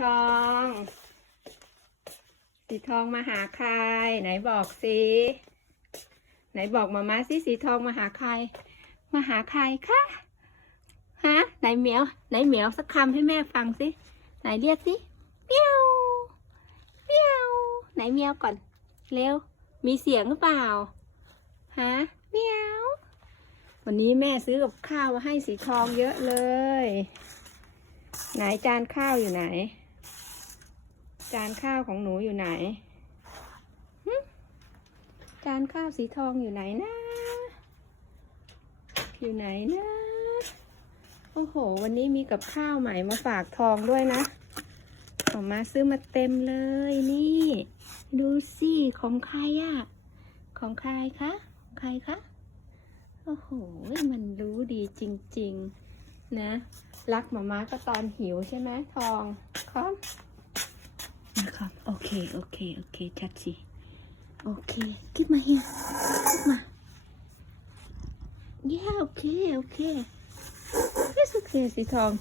ทอง สีทองมาหาใคร ไหนบอกสิไหนบอกมามาสิสีทองมาหาใคร มาหาใครคะฮะไหนเหมียว ไหนเหมียวสักคำให้แม่ฟังสิไหนเรียกสิเมียวเมียวไหนเมียวก่อน เร็ว มีเสียงหรือเปล่าฮะเมียววันนี้แม่ซื้อกับข้าวมาให้สีทองเยอะเลย ไหนจานข้าวอยู่ไหน จานข้าวของหนูอยู่ไหนจานข้าวสีทองอยู่ไหนนะ อยู่ไหนนะ โอ้โห วันนี้มีกับข้าวใหม่มาฝากทองด้วยนะออกมาซื้อมาเต็มเลยนี่ ดูสิของใครอะของใครคะของใครคะโอ้โห มันรู้ดีจริง ๆ นะ รักหมาม้าก็ตอนหิวใช่ไหมทองครับ Okay, okay, okay, Chachi. Okay, give my hand. Give my. Yeah, okay, okay. That's okay, Sitong.